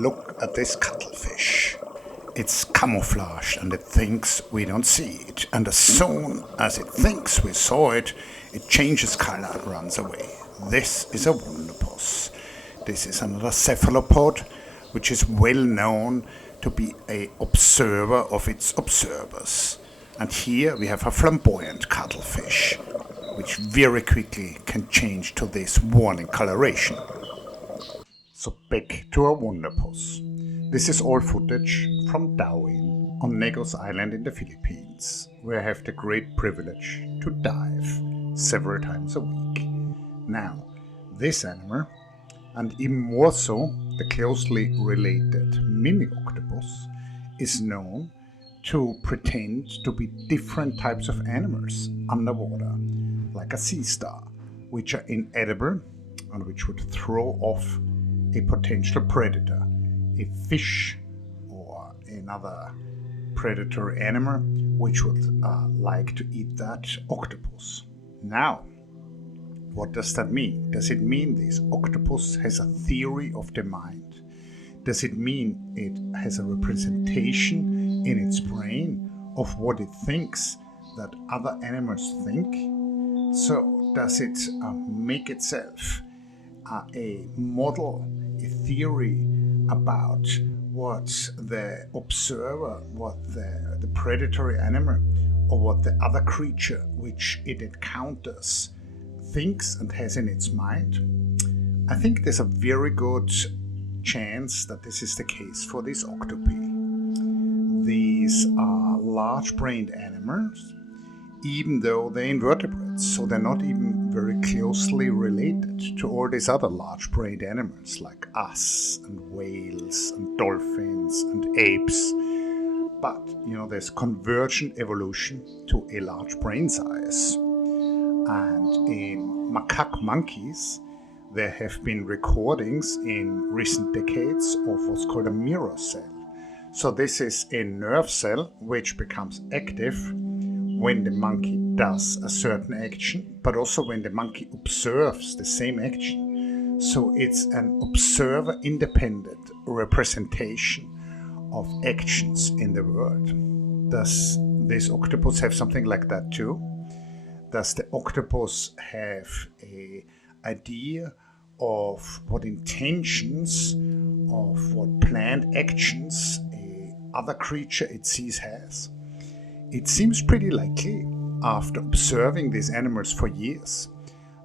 Look at this cuttlefish. It's camouflaged and it thinks we don't see it. And as soon as it thinks we saw it, it changes color and runs away. This is a wonderpus. This is another cephalopod, which is well known to be an observer of its observers. And here we have a flamboyant cuttlefish, which very quickly can change to this warning coloration. So back to our wonderpus. This is all footage from Darwin on Negros Island in the Philippines, where I have the great privilege to dive several times a week. Now, this animal, and even more so the closely related mini octopus, is known to pretend to be different types of animals underwater, like a sea star, which are inedible and which would throw off a potential predator, a fish or another predatory animal which would like to eat that octopus. Now, what does that mean? Does it mean this octopus has a theory of the mind? Does it mean it has a representation in its brain of what it thinks that other animals think? So does it make itself a model, a theory about what the observer, what the predatory animal, or what the other creature which it encounters thinks and has in its mind? I think there's a very good chance that this is the case for these octopi. These are large-brained animals, even though they're invertebrates, so they're not even very closely related to all these other large-brained animals like us and whales and dolphins and apes. But, there's convergent evolution to a large brain size. And in macaque monkeys, there have been recordings in recent decades of what's called a mirror cell. So this is a nerve cell which becomes active when the monkey does a certain action, but also when the monkey observes the same action. So it's an observer-independent representation of actions in the world. Does this octopus have something like that too? Does the octopus have an idea of what intentions, of what planned actions a other creature it sees has? It seems pretty likely, after observing these animals for years,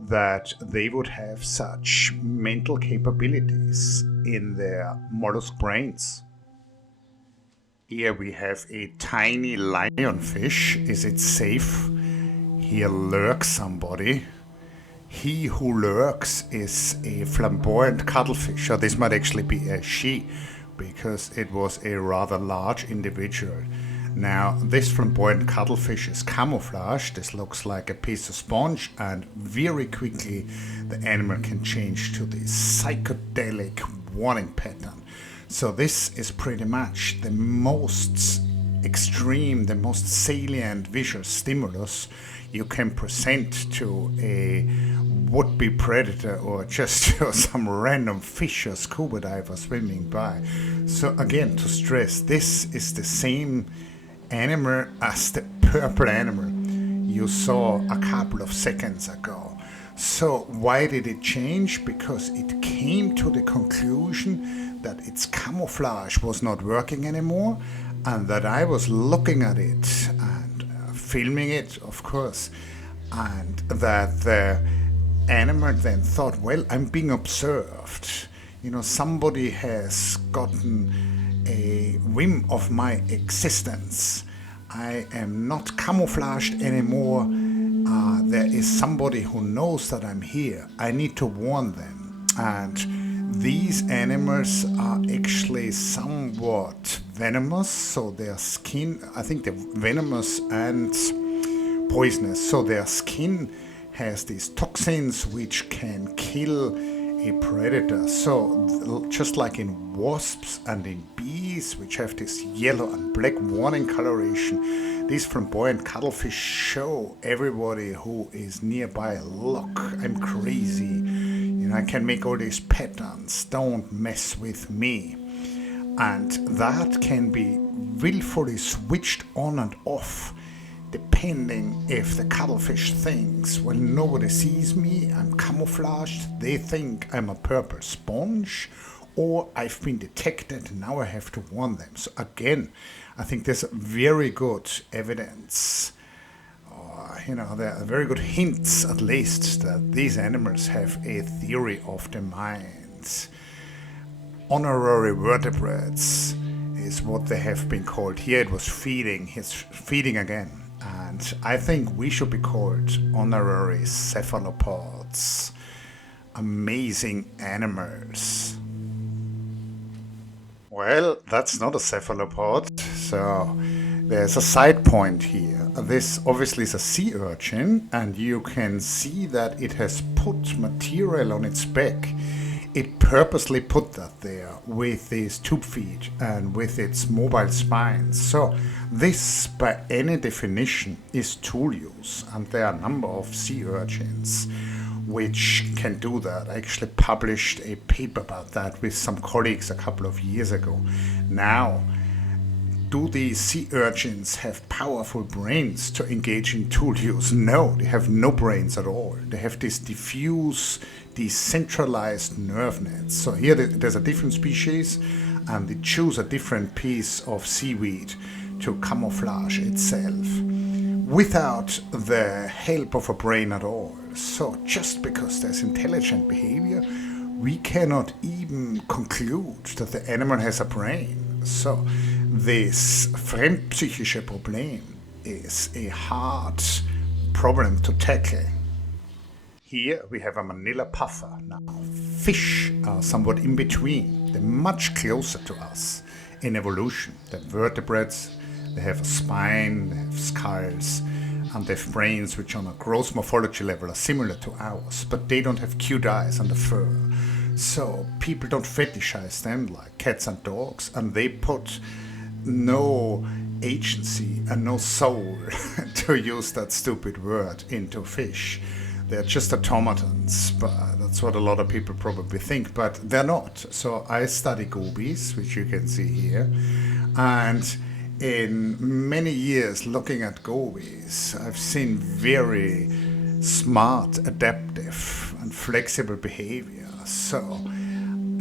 that they would have such mental capabilities in their mollusk brains. Here we have a tiny lionfish. Is it safe? Here lurks somebody. He who lurks is a flamboyant cuttlefish, or this might actually be a she, because it was a rather large individual. Now, this flamboyant cuttlefish is camouflaged. This looks like a piece of sponge, and very quickly the animal can change to this psychedelic warning pattern. So this is pretty much the most extreme, the most salient visual stimulus you can present to a would-be predator or just some random fish or scuba diver swimming by. So again, to stress, this is the same animal as the purple animal you saw a couple of seconds ago. So why did it change? Because it came to the conclusion that its camouflage was not working anymore, and that I was looking at it and filming it, of course, and that the animal then thought, well, I'm being observed. Somebody has gotten a whim of my existence. I am not camouflaged anymore. There is somebody who knows that I'm here. I need to warn them. And these animals are actually somewhat venomous, so their skin, I think they're venomous and poisonous, so their skin has these toxins which can kill a predator. So just like in wasps and in bees, which have this yellow and black warning coloration, these flamboyant cuttlefish show everybody who is nearby, look, I'm crazy, I can make all these patterns, don't mess with me. And that can be willfully switched on and off depending if the cuttlefish thinks, well, nobody sees me, I'm camouflaged, they think I'm a purple sponge, or I've been detected and now I have to warn them. So again, I think there's very good evidence, there are very good hints at least that these animals have a theory of the mind. Honorary vertebrates is what they have been called. Here it was feeding, he's feeding again. And I think we should be called honorary cephalopods. Amazing animals. Well, that's not a cephalopod, so there's a side point here. This obviously is a sea urchin, and you can see that it has put material on its back. It purposely put that there with these tube feet and with its mobile spines. So this, by any definition, is tool use, and there are a number of sea urchins which can do that. I actually published a paper about that with some colleagues a couple of years ago. Now, do these sea urchins have powerful brains to engage in tool use? No, they have no brains at all. They have this diffuse, decentralized nerve nets. So here there's a different species, and they choose a different piece of seaweed to camouflage itself without the help of a brain at all. So just because there's intelligent behavior, we cannot even conclude that the animal has a brain. So this fremdpsychische Problem is a hard problem to tackle. Here we have a manila puffer. Now, fish are somewhat in between. They're much closer to us in evolution. They're vertebrates, they have a spine, they have skulls, and they have brains which on a gross morphology level are similar to ours, but they don't have cute eyes and the fur. So people don't fetishize them like cats and dogs, and they put no agency and no soul, to use that stupid word, into fish. They're just automatons, but that's what a lot of people probably think, but they're not. So I study gobies, which you can see here, and in many years looking at gobies, I've seen very smart, adaptive, and flexible behavior. So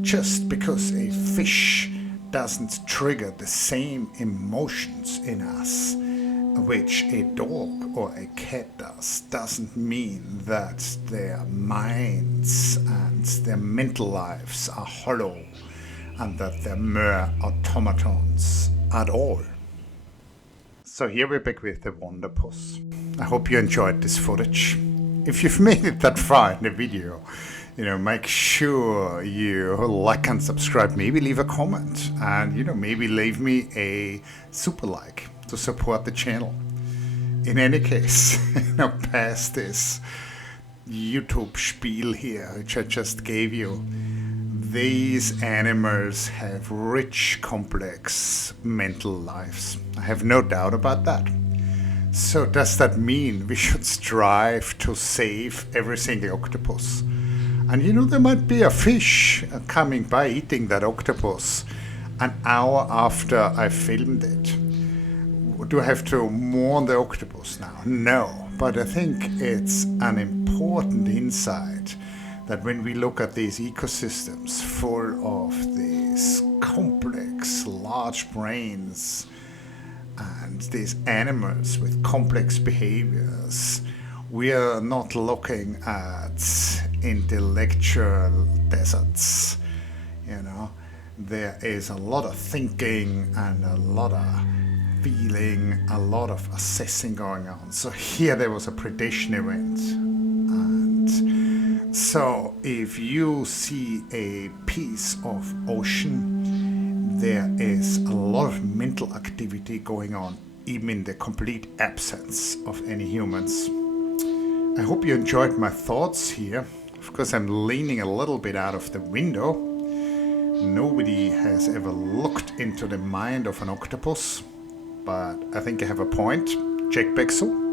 just because a fish doesn't trigger the same emotions in us which a dog or a cat does, doesn't mean that their minds and their mental lives are hollow and that they're mere automatons at all. So here we're back with the Octopus. I hope you enjoyed this footage. If you've made it that far in the video, make sure you like and subscribe, maybe leave a comment, and maybe leave me a super like to support the channel. In any case, past this YouTube spiel here, which I just gave you, these animals have rich, complex mental lives. I have no doubt about that. So does that mean we should strive to save every single octopus? And there might be a fish coming by eating that octopus an hour after I filmed it. Do I have to mourn the octopus now? No, but I think it's an important insight that when we look at these ecosystems full of these complex, large brains and these animals with complex behaviors, we are not looking at intellectual deserts. There is a lot of thinking and a lot of feeling, a lot of assessing going on. So here there was a predation event, and so if you see a piece of ocean, there is a lot of mental activity going on, even in the complete absence of any humans. I hope you enjoyed my thoughts here. Of course, I'm leaning a little bit out of the window. Nobody has ever looked into the mind of an octopus, but I think I have a point. Jack Bexel.